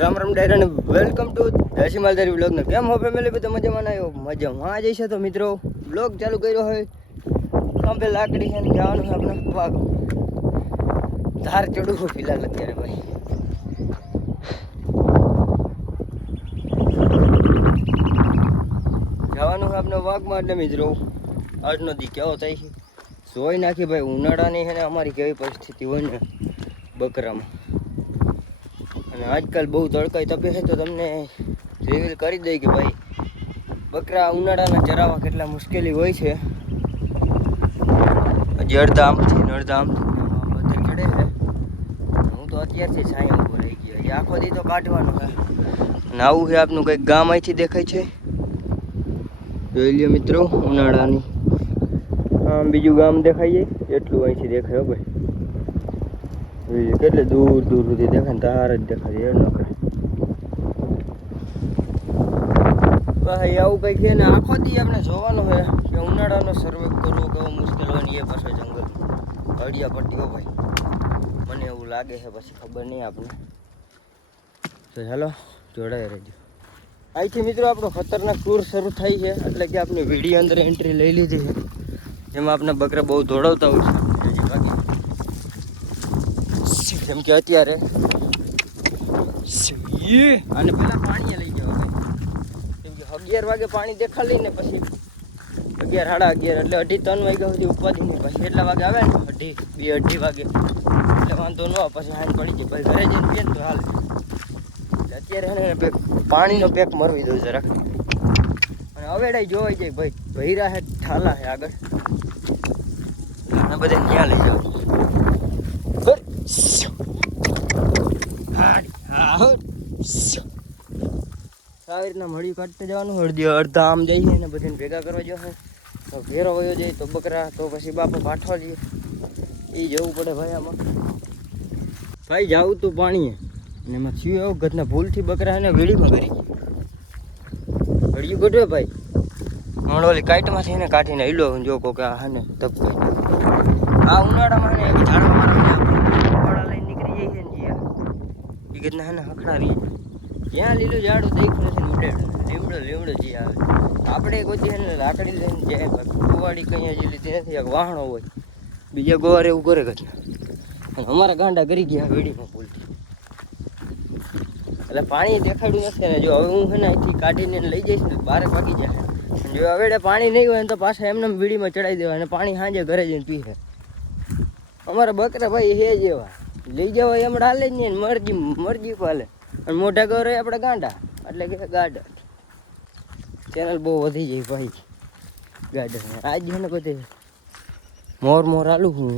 રામ રામ ડાયરા અને welcome to દેશી માલધારી બ્લોગને કેમ હો ફેમિલી બધા મજામાં આવ્યો મજામાં જઈશે તો મિત્રો બ્લોગ ચાલુ કર્યો હોય ખંભે લાકડી છે ને જવાનું છે આપણે વાગ ધાર ચડવું હોય ફિલહાલ અત્યારે ભાઈ જવાનું છે આપણે વાગમાં એટલે મિત્રો આજનો દી કેવો થાય છે જોઈ નાખી ભાઈ ઉનાળાની છે ને અમારી કેવી પરિસ્થિતિ હોય ને બકરામાં અને આજકાલ બહુ તડકાઈ તપે છે તો તમને રિવીલ કરી દઈ કે ભાઈ બકરા ઉનાળાના ચરાવવા કેટલા મુશ્કેલી હોય છે હજી અડધા આમથી ને અડધા આમથી બધે ચડે છે હું તો અત્યારથી છાંયા ઉપર રહી ગયો હજી આખો દી તો કાઢવાનો છે અને આવું છે આપનું કંઈક ગામ અહીંથી દેખાય છે જોઈ લ્યો મિત્રો ઉનાળાની આમ બીજું ગામ દેખાય છે એટલું અહીંથી દેખાય ભાઈ કેટલે દૂર દૂર સુધી દેખાય ને તાર જ દેખાય એમ ન કરે ભાઈ આવું કંઈક છે ને આખો દી આપણે જોવાનું છે કે ઉનાળાનો સર્વે કરવો કેવો મુશ્કેલ હોય ને એ પાછો જંગલ અડિયા પટ્ટીઓ ભાઈ મને એવું લાગે છે પછી ખબર નહીં આપણે તો ચાલો જોડાઈ રહેજો અહીંથી મિત્રો આપણો ખતરનાક ટૂર શરૂ થાય છે એટલે કે આપણી વીડિયો અંદર એન્ટ્રી લઈ લીધી છે જેમાં આપણે બકરા બહુ દોડાવતા હોય છે બાકી જેમ કે અત્યારે અને પેલા પાણી લઈ જવા કેમ કે 11 વાગે પાણી દેખાડી ને પછી 11 સાડા 11 એટલે 2:30 વાગ્યા સુધી ઉપાધિ નહીં પછી એટલા વાગે આવે ને 2:30 વાગે એટલે વાંધો ન આવે પછી હાથ પડી જાય ભાઈ ઘરે જઈને પીએ ને તો હાલે અત્યારે એને પાણીનો પેક મરવી દઉં જરાક અને અવેડાઈ જોવાઈ જાય ભાઈ ભૈરા હે ઠાલા હે આગળ બધે ક્યાં લઈ જાવ આવી રીતના મળ્યું કાઢતા જવાનું અડધા આમ જઈએ ને બધાને ભેગા કરવા જશે તો ઘેરો વયો જાય તો બકરા તો પછી બાપો પાઠવા લઈએ એ જવું પડે ભાઈ આમાં ભાઈ જાવું તું પાણીએ અને એમાં થયું એવું ઘરના ભૂલથી બકરા એને વીડીમાં કરી ઘડિયું ગઢવે ભાઈ હમણાં ઓલી કાઈટમાંથી એને કાઢીને હિલો જો કે હા ને ધપકાઈ આ ઉનાળામાં ને ઝાડવા વાળા લઈને નીકળી જાય છે ને એ ઘરના એને હખડાવી જ્યાં લીલું ઝાડું દેખ્યું નથી ને ઉડે લીમડો જે આવે આપણે કોઈ એને લાકડી લઈને જાય ગોવાડી કંઈ હજી લીધી નથી એક વાહણો હોય બીજા ગોવારે એવું કરે ઘરના અને અમારા ગાંડા કરી ગયા વેડીમાં ભૂલથી એટલે પાણી દેખાડ્યું નથી ને જો હવે હું છે ને અહીંથી કાઢીને લઈ જઈશ ને 12 વાગી જાય જો હવે પાણી નહીં હોય ને તો પાછા એમને વીડીમાં ચડાવી દેવા અને પાણી સાંજે ઘરે જઈને પીશે અમારા બકરા ભાઈ હે જેવા લઈ જવા એમ હાલે જ નહીં મરજી પાલે અને મોઢા ગૌર આપણે ગાંડા એટલે કે ગાર્ડન ચેનલ બહુ વધી જાય ભાઈ ગાર્ડન આજ છે ને બધે મોર આલું હું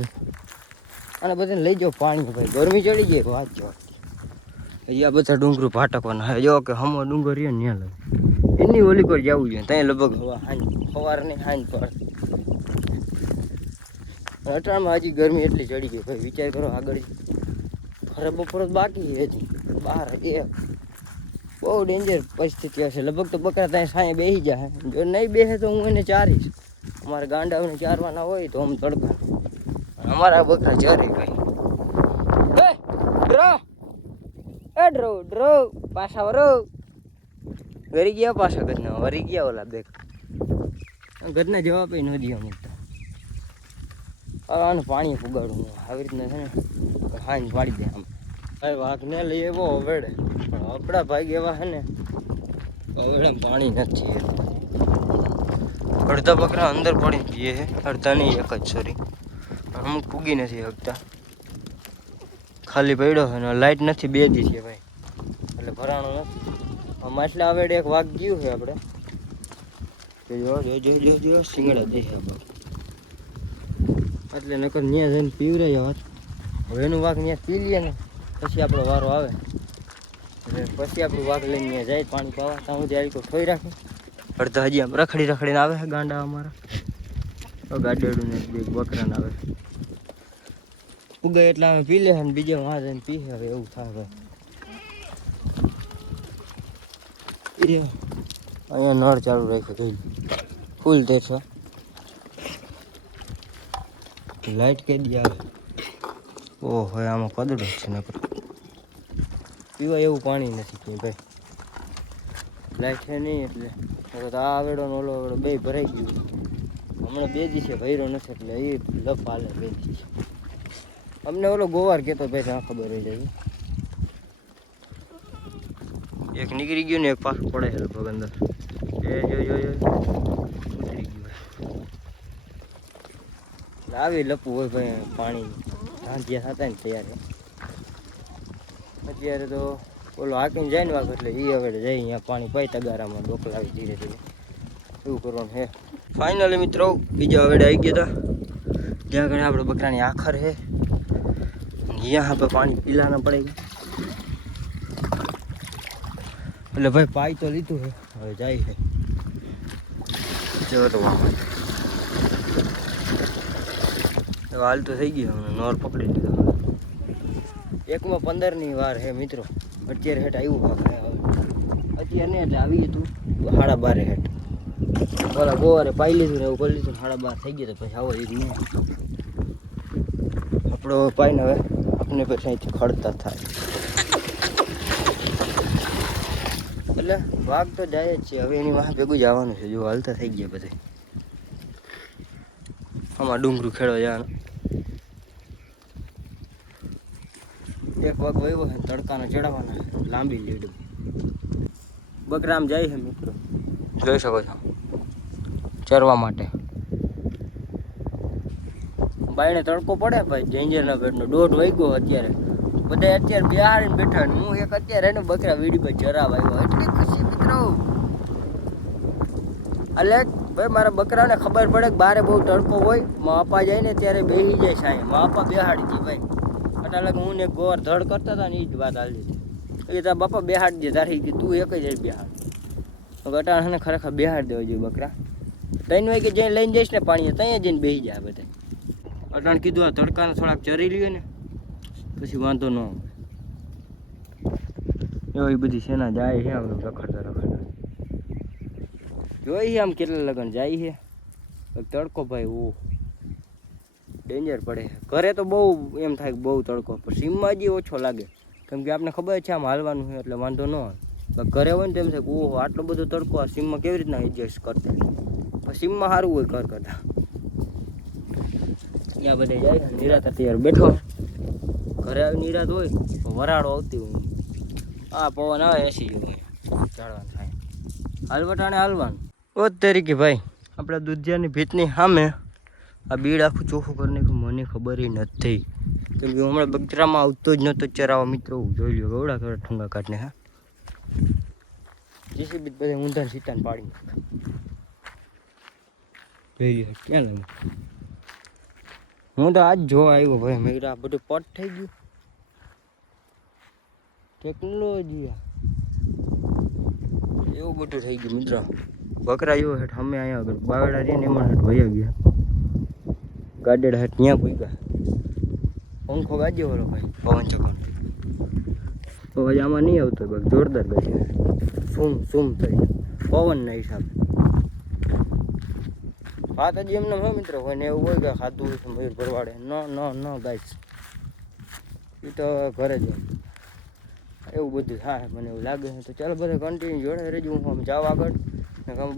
અને બધાને લઈ જાઓ પાણી ભાઈ ગરમી ચડી જાય વાત જો હજી આ બધા ડુંગરું ભાટકવાના હવે જો કે હમો ડુંગર રહ્યો ને ત્યાં લગે એની ઓલી પર જવું જોઈએ ત્યાં લગભગ સવારની સાંજ પડે અટાણમાં હજી ગરમી એટલી ચડી ગઈ ભાઈ વિચાર કરો આગળ ખરે બપોર બાકી હજી બહાર એ બહુ ડેન્જર પરિસ્થિતિ હશે લગભગ તો બકરા ત્યાં સાંજે બેસી જાય જો નહીં બેસે તો હું એને ચારીશ અમારે ગાંડાઓને ચારવાના હોય તો આમ તડકા અમારા બકરા ચારે ભાઈ ડ્રો પાછા વરો ઘરી ગયા પાછા ઘરના વરી ગયા ઓલા બે ઘરના જવાબ ન દે અમુક આનું પાણી પુગાડું આવી રીતના છે ને હાંજ પાડી દે આમ ભાઈ વાઘને લઈ એવો હવેડે પણ આપણા ભાઈ એવા છે ને હવેડે પાણી નથી અડધા બકરા અંદર પડી જઈએ અડધા નહીં એક જ સોરી અમુક પૂગી નથી શકતા ખાલી પડ્યો છે ને લાઇટ નથી 2 દી છે ભાઈ એટલે ભરાણો નથી માટલા આવેડે એક વાઘ ગયું છે આપણે જો સિંગડા દેખાય એટલે નકર ત્યાં જઈને પીવરાય વાત હવે એનું વાઘ ત્યાં પી લે ને પછી આપણો વારો આવે એટલે પછી આપણું વાઘ લઈને ત્યાં જાય પાણી પાવા ત્યાં સુધી આવી ઠોઈ રાખે અડધા હજી આમ રખડીને આવે છે ગાંડા અમારા ગાડેડું ને બકરાને આવે ઉગે એટલે અમે પી લે ને બીજે વાં જઈને પી હવે એવું થાય ભાઈ અહીંયા નળ ચાલુ રાખ્યો જોઈ ફૂલ દેશો લાઈટ કે દી આવે ઓહો આમાં કદડો છે નકર પીવા એવું પાણી નથી ક્યાંય ભાઈ. લાઈટ છે નહીં એટલે આ આવેડો ને ઓલો આવેડો બે ભરાઈ ગયું. હમણાં 2 દિવસે ભર્યો નથી એટલે એ લપ હાલે 2 દિવસે. અમને ઓલો ગોવાર કહેતો ભાઈ ના ખબર રહી જાય. એક નીકળી ગયું ને એક પાછું પડે છે લગભગ અંદર. એ જો ઉતરી ગયું. આવી લપવું હોય ભાઈ પાણી ધાંધિયા થતા ને ત્યારે. અત્યારે તો ઓલો હાકીને જાય ને વાગ એટલે એ હવે જાય અહીંયા પાણી પાઈ તગારામાં ડોકલાવી ધીરે ધીરે એવું કરવાનું છે. ફાઇનલી મિત્રો બીજા હવેડે આવી ગયા હતા જ્યાં આગળ આપણે બકરાની આખર છે. यहाँ पे पानी पिलाना पड़ेगा એટલે ભાઈ પાઈ તો લીધું છે હવે જાય છે. જો તો હાલ તો થઈ ગયો નોર પકડી લીધો. 1 માં 15 વાર છે મિત્રો. અત્યારે હેઠ આવ્યું અત્યારે ને એટલે આવી ગયું તું 12:30 હેઠ. બોલા ગોવારે પાઈ લીધું ને એવું કરી લીધું 12:30 થઈ ગયા તો પછી આવો એક નહીં આપણો પાઈને હવે આપણે પછી અહીંથી ખડતા થાય એટલે વાઘ તો જાય જ છે. હવે એની વાહ ભેગું જવાનું છે. જો હાલતા થઈ ગયા બધે. આમાં ડુંગરું ખેડવા જવાનું. એક વાઘ વયો છે તડકાનો ચડાવવાના લાંબી લીડ. બકરામ જાય છે મિત્રો જોઈ શકો છો ચરવા માટે. બાયણે તડકો પડે ભાઈ ડેન્જરના પેટનો 1:30 વાગ્યો અત્યારે. બધા અત્યારે બિહાડીને બેઠા ને હું એક અત્યારે એને બકરા વીડી પર ચરાવ આવ્યો. એટલી ખુશી મિત્રો. એટલે ભાઈ મારા બકરાને ખબર પડે કે બારે બહુ તડકો હોય માં આપા જાય ને ત્યારે બેસી જાય સાંઈ માં આપા બેહાડી દે ભાઈ. એટલે હું ને ગોર ધડ કરતા હતા ને એ જ વાત હાલી હતી. તારા બાપા બેહાડી દે તારી કે તું એક જ બેહાડ. અટાણે ખરેખર બેહાડી દેવા જોઈએ બકરા. 3 વાગે જઈને લઈને જઈશ ને પાણી ત્યાં જઈને બેસી જાય બધા. અટાણ કીધું આ તડકાને થોડાક ચરી લઈએ ને પછી વાંધો ન આવે. એવી બધી સેના જાય છે આમ રખડતા જોઈ આમ કેટલા લગન જાય છે. તડકો ભાઈ ઓ ડેન્જર પડે. ઘરે તો બહુ એમ થાય કે બહુ તડકો પણ સીમમાં જ ઓછો લાગે કેમ કે આપણે ખબર છે આમ હાલવાનું છે એટલે વાંધો ન આવે. ઘરે હોય ને તો એમ થાય કે ઓહો આટલો બધો તડકો આ સીમમાં કેવી રીતના એડજસ્ટ કરતા. પણ સીમમાં સારું હોય ઘર કરતા. ત્યાં બધે જાય નિરાત અત્યારે બેઠો. ઘરે આવી નિરાત હોય વરાળો આવતી હોય આ પવન આવે એસી જેવું ચાલવાનું થાય હાલવટાણે હાલવાનું. ઓ તરીકે ભાઈ આપણા દૂધિયાની ભીતની સામે આ બીડ આખું ચોખ્ખું કરી નાખ્યું. મને ખબર નથી કેમ કે હમણાં બકરામાં આવતો જ નહોતો ચરાવવા મિત્રો. જોઈ લ્યો ગવડા કરે ઠુંગા કાઢને. હા જેસીબી બધા ઊંધાને સીટાને પાડી જોઈ લ્યો ક્યાં લાગે. હું તો આજ જોવા આવ્યો ભાઈ. મેં કીધું આ બધું પટ થઈ ગયું ટેકનોલોજી એવું બધું થઈ ગયું મિત્રો. બકરા જેવો હેઠ અમે અહીંયા આગળ બાવડા રહીએ ને એમાં હેઠ વયા ગયા. ગાડેડા હેઠ ત્યાં પૂગ્યા. પંખો ગાજ્યો ઓલો ભાઈ પવન ચક્કર અવાજ આમાં નહીં આવતો ભાઈ. જોરદાર ગાજે સુમ થઈ પવનના હિસાબે. વાત હજી એમને હોય મિત્રો હોય ને એવું હોય કે ખાધું મયુર ભરવાડે ન ગાઈશ એ તો ઘરે જ એવું બધું થાય મને એવું લાગે છે. તો ચાલો બધા કન્ટિન્યુ જોડે રહેજો. હું આમ જાવ આગળ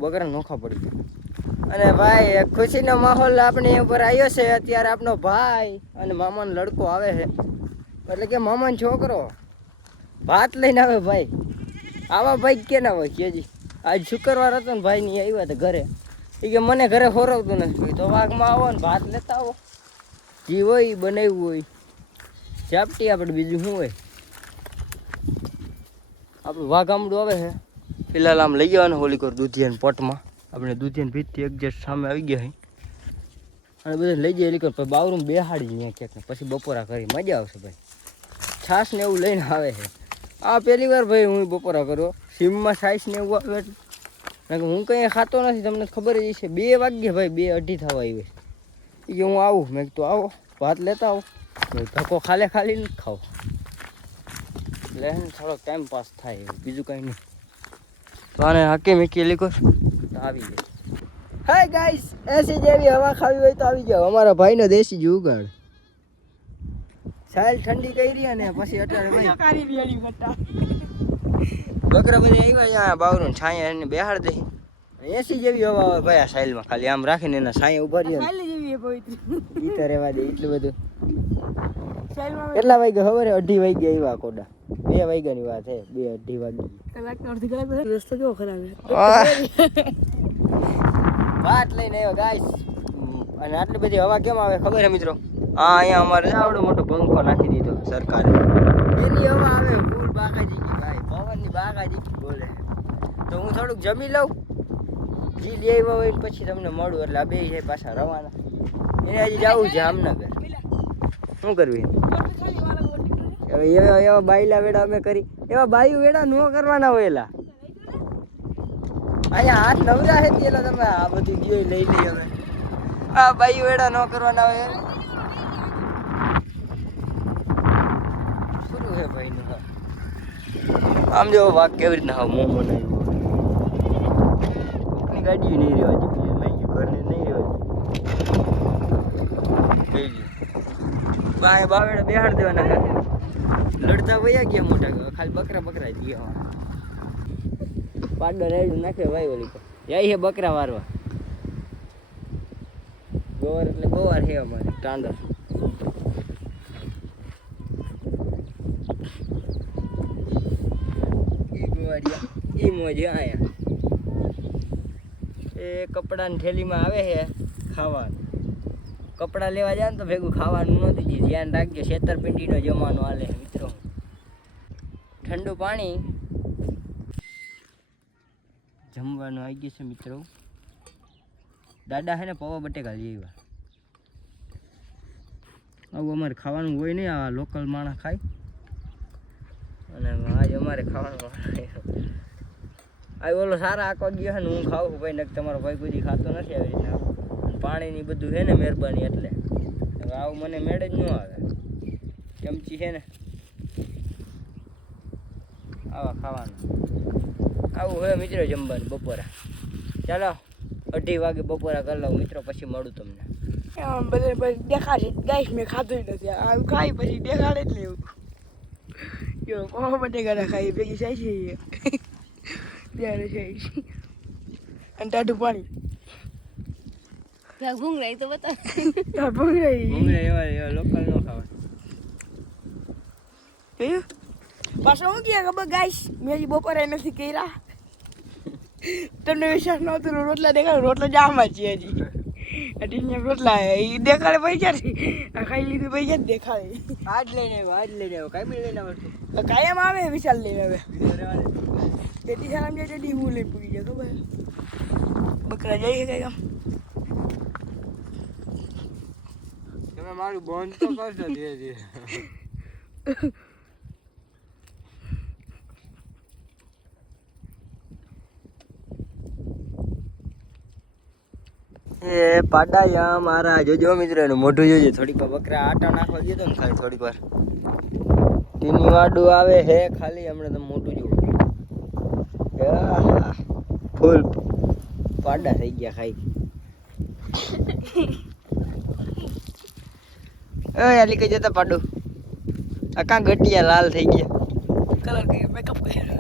બકરા નોખા પડી ગયા. અને ભાઈ ખુશીનો માહોલ આપણી ઉપર આવ્યો છે અત્યારે. આપણો ભાઈ અને મામાનો લડકો આવે છે એટલે કે મામાનો છોકરો ભાત લઈને આવે ભાઈ. આવા ભાઈ કે ના હોય કેજી. આજ શુક્રવાર હતો ને ભાઈ ની આવ્યા હતા ઘરે. એ કે મને ઘરે ખોરવતું નથી તો વાઘમાં આવો ને ભાત લેતા આવો. જી હોય બનાવ્યું હોય ઝાપટી આપણે બીજું શું હોય. આપણું વાઘ આમડું આવે છે ફિલહાલ આમ લઈ જવાનું હોલીકોર દૂધિયાના પટમાં. આપણે દૂધિયાની ભીતથી એક્ઝેક્ટ સામે આવી ગયા છે અને બધા લઈ જઈએ હોલીકોર પછી બાવરૂમ બેહાડી ત્યાં ક્યાંક પછી બપોરા કરી મજા આવશે ભાઈ. છાશ ને એવું લઈને આવે છે. આ પહેલી વાર ભાઈ હું બપોરા કર્યો. સીમમાં છાશ ને એવું આવે હું કંઈ ખાતો નથી તમને ખબર જ છે. 2 વાગ્યે ભાઈ 2:30 થવા આવી એ કે હું આવું. મેં તો આવો ભાત લેતા આવો. ધક્કો ખાલી નથી ખાવ એટલે થોડોક ટાઈમ પાસ થાય બીજું કાંઈ નહીં. તો આને હાકી મીકી લીકો તો આવી જાય. હાય ગાઈસ એસી જેવી હવા ખાવી હોય તો આવી જાઓ. અમારા ભાઈનો દેશી જુગાડ સાલ ઠંડી કરી અને પછી અત્યારે ભાઈ કારી રેડી બટા બકરા બધી આવ્યા અહીંયા બાવરું છાયા એને બેહાડ દે એસી જેવી હવા આવે ભાઈ આ સાઈલમાં ખાલી આમ રાખીને એના છાયા ઉભા રહે સાલી જેવી પવિત્ર ઈ તો રહેવા દે એટલું બધું સાઈલમાં કેટલા વાગ્યા ખબર હે 2:30 વાગ્યા આવ્યા કોડા 2 વાગ્યાની વાત હે 2-2:30 વાગ્યા કલાક અડધી કલાક રસ્તો કેવો ખરાબ છે વાત લઈને આવ્યો ગાઈસ અને આટલી બધી હવા કેમ આવે ખબર હે મિત્રો અહીંયા અમારે આવડો મોટો પંખો નાખી દીધો સરકારે એની હવા આવે ફૂલ બાગાજી કી ભાઈ પવનની બાગાજી કી બોલે તો હું થોડુંક જમી લઉં જી લઈ આવ્યો હોય પછી તમને મળું એટલે આ બે છે પાછા રવાના એને હજી જવું છે જામનગર શું કરવી હવે એવા બાયલા વેડા અમે કરી એવા બાયું વેડા ન કરવાના હોય એલા અહીંયા હાથ નવરા હે પેલા તમે આ બધું ગયો લઈ લઈ હવે આ બાયું વેડા ન કરવાના હોય પૂરું હે ભાઈ નું આમ જો વાઘ કેવી રીતના હા મોં બનાવ્યું કોકની ગાડી નહીં રહેવા દીધી મેં ઘરની નહીં રહેવા દીધી બાય બાવેડા બેહાડ દેવાના લડતા વયા ગયા મોટા ખાલી બકરા જ ગયા પાડો રાઈડ નાખે ભાઈ ઓલી જાય છે બકરા વારવા ગોવાર એટલે ગોવાર છે અમારે ટાંડર ઈ ગોવારિયા ઈ મોજે આયા એ કપડાની થેલીમાં આવે છે ખાવાનું કપડાં લેવા જાય ને તો ભેગું ખાવાનું નથી જે ધ્યાન રાખજો છેતરપિંડીનો જમાનો હાલે મિત્રો ઠંડુ પાણી જમવાનું આવી ગયું છે મિત્રો દાદા છે ને પૌવા બટેકા લઈ આવ્યા આવું અમારે ખાવાનું હોય નહીં આ લોકલ માણસ ખાય અને આજે અમારે ખાવાનું આ ઓલો સારા આંકવા ગયો છે ને હું ખાઉં ભાઈ નક તમારો ભાઈ કોઈ ખાતો નથી આવી રીતના પાણીની બધું છે ને મહેરબાની એટલે હવે આવું મને મેળ જ ન આવે ચમચી છે ને આવા ખાવાનું આવું હવે મિત્રો જમવાનું બપોરા ચાલો 2:30 વાગે બપોરા કરી લઉં મિત્રો પછી મળું તમને બધા દેખાડે ગાઈસ મેં ખાધું નથી આ ખાઈ પછી દેખાડે જ લેવું જો પૌવા બટેકા ખાઈ ભેગી જાય છે ત્યારે છે અને ટાઢું પાણી ભૂંગળા તો બતા ભૂંગળા એવા લોકલ નો ખાવા જોયું પાછો હું ગયા ખબર ગાઈસ મેં હજી બપોરે નથી કર્યા તમને વિશ્વાસ નહોતો રોટલા દેખાડે રોટલા જામાં છે હજી અઢીને રોટલા એ દેખાડે પૈસા છે આ ખાઈ લીધું પૈસા જ દેખાડે આજ લઈને આવ્યો કાંઈ લઈને આવ્યો કાયમ આવે વિશાલ લઈને હવે તેથી સારા જાય તેથી હું લઈ પૂરી જાય ખબર બકરા જઈએ કઈ આમ તમે મારું બંધ તો કરશો ધીરે ધીરે એ પાડાયા મારા જોજો મિત્રો એનું મોઢું જોજો થોડીક વાર બકરા આટા નાખવા દીધો ને ખાલી થોડીક વાર ટીની વાડું આવે હે ખાલી હમણાં તમે મોઢું જોવો ફૂલ પાડા થઈ ગયા ખાઈ આલી કઈ જતા પાડું આ કાં ગટિયા લાલ થઈ ગયા કલર કર્યો મેકઅપ કર્યો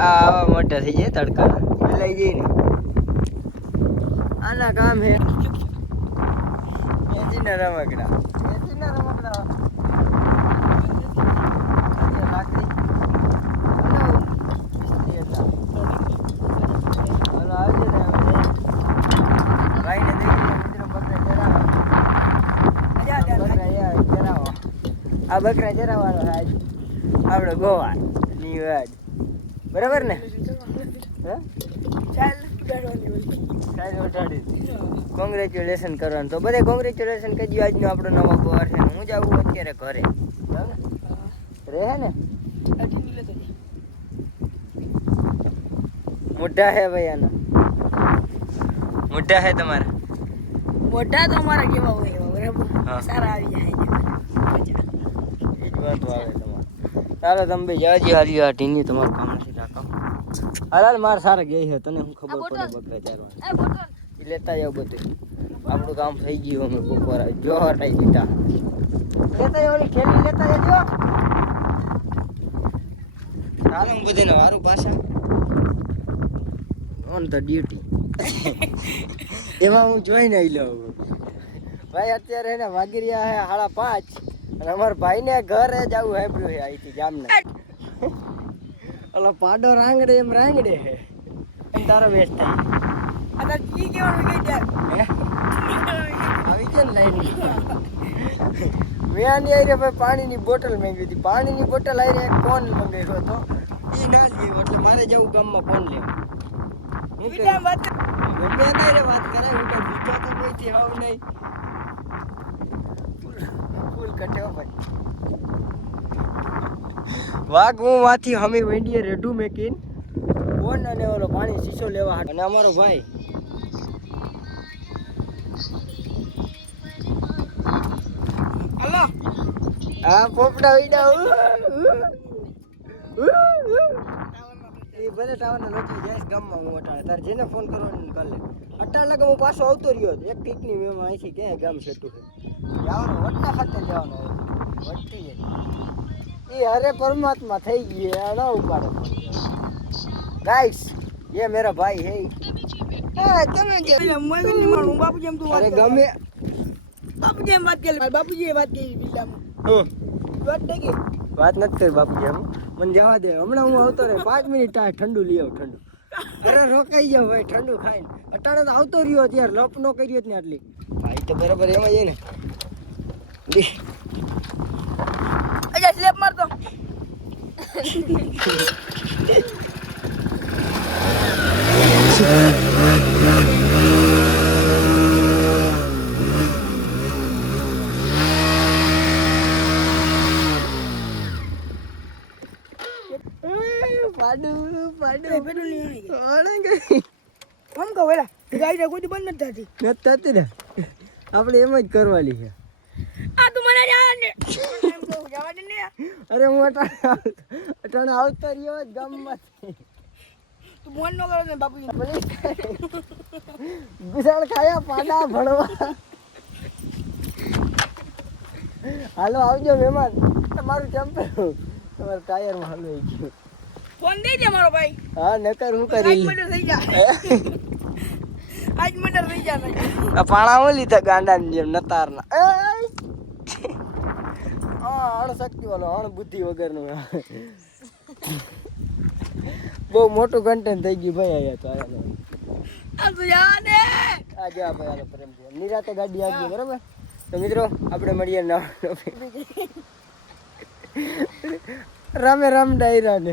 આવા મોટા થઈ જાય તડકા લઈ જઈ ને આના કામ હે એજીના રમકડા લાકડી હલો આવજે ને ભાઈને દેખી મિત્રો બકરા ચરાવો આ બકરા ચરાવવાનો આજ આપણે ગોવા ની વાત બરાબર ને હે ચાલ ઉડાડવાની કોંગ્રેચ્યુલેશન કરવાનું તો બધે કોંગ્રેચ્યુલેશન કહી દો આજનો આપણો નવો ગોવાર છે હું જાઉં અત્યારે ઘરે રહે ને મોટા હે ભાઈ આના મોટા હે તમારા મોઢા તો અમારા કેવા હોય એવા બરાબર સારા આવી જાય એ જ વાતો આવે તમારે ચાલો તમે બે જાજી હારી આ ટીની તમારું કામ નથી રાખો હાલ માર સારા ગઈ છે તને હું ખબર પડે બકરા ચારવા લેતા જાવ બધું આપણું કામ થઈ ગયું અમે બપોરા જો હટાઈ દીધા લેતા ઓલી ખેલી લેતા જજો. હાલો હું બધાને વારું પાછા ઓન ધ ડ્યુટી. એમાં હું જોઈને આવી લઉં. ભાઈ અત્યારે એને વાગી રહ્યા હે 5:30 અને અમારા ભાઈને ઘરે જવું હેબ્યું છે અહીંથી જામનગર. ઓલો પાડો રાંગડે એમ રાંગડે હે અને તારો વેસ્ટ થાય. આ તાર કી કેવાનું કહી દે. હે? આવી છે ને લાઈન મેં આની આઈ ભાઈ પાણીની બોટલ માંગી હતી. પાણીની બોટલ આઈ એક કોન મંગાવ્યો હતો એ ના લેવો એટલે મારે જવું ગામમાં કોન લેવા. હું કે વિડીયો વાત ગમે નહીં રે વાત કરાય. હું કઈ બીજો તો કોઈથી આવું નહીં. ફૂલ કટ્યો ભાઈ. વાઘ હું માંથી હમી વેંડીએ રેડું મેકીન કોણ અને ઓલો પાણી શીશો લેવા હાટ. અને અમારો ભાઈ હલો આ પોપડા ઉડ્યા એ ભલે ટાવરના લોકો જાય ગામમાં. હું અટાણે તારે જેને ફોન કરવાનો કર લે. અટાણ લાગે હું પાછો આવતો રહ્યો એક ટીકની મેમાં અહીંથી ક્યાંય ગામ છેટું છે જવાનું વટના ખાતે જવાનું વટતી જાય એ હરે પરમાત્મા થઈ ગઈ ન ઉપાડે ફોન. ગાઈસ ये मेरा भाई है. તમે જે મોય ની મારું બાપુ જેમ તું અરે વાત કર. ગમે બાપુ જેમ વાત કરી બાપુજી એ વાત કરી બિલ્લામાં હું વાત થઈ ગઈ. વાત નથી કરી બાપુજી એમ મને જવા દે. હમણાં હું આવતો રહે 5 મિનિટ આ ઠંડુ લઈ આવ ઠંડુ. અરે રોકાઈ જાવ ભાઈ ઠંડુ ખાઈને. અટાણે તો આવતો રહ્યો ત્યારે લપ નો કર્યો જ ને આટલી. ભાઈ તો બરાબર એમાં જાય ને અજા સ્લેપ મારતો. પાડુ એ પેટ્રોલ ની આણી ગઈ. આણે ગઈ આમ કહો વેલા ગાડી કોઈ બંધ નથી થતી. નથી થતી ને આપણે એમ જ કરવાની છે. આ તું મને જવા દે. એમ કહું જવા દે ને. અરે હું અટાણે આવતો રહ્યો જ ગામમાંથી. તું ફોન નો કરો ને બાપુજી. બિસાડ ખાયા પાડા ભણવા. હાલો આવજો મહેમાન. તમારું ટેમ્પર તમારું ટાયરમાં હાલો ગયું. ફોન દઈ દે મારો ભાઈ. હા નકર હું આજ કરી મર્ડર થઈ જાય. આજ મર્ડર થઈ જાય. આ પાણા હું લીધા ગાંડાની જેમ નતારના. અણશક્તિ વાળો અણ બુદ્ધિ વગરનું. બહુ મોટું કન્ટેન્ટ થઈ ગયું ભાઈ અહીંયા તો આયા. આ તું જવા દે. આ જા ભાઈ હાલો પ્રેમથી નિરાતે ગાડી આવજો બરાબર. તો મિત્રો આપણે મળીએ રામે રામ ડાયરા ને.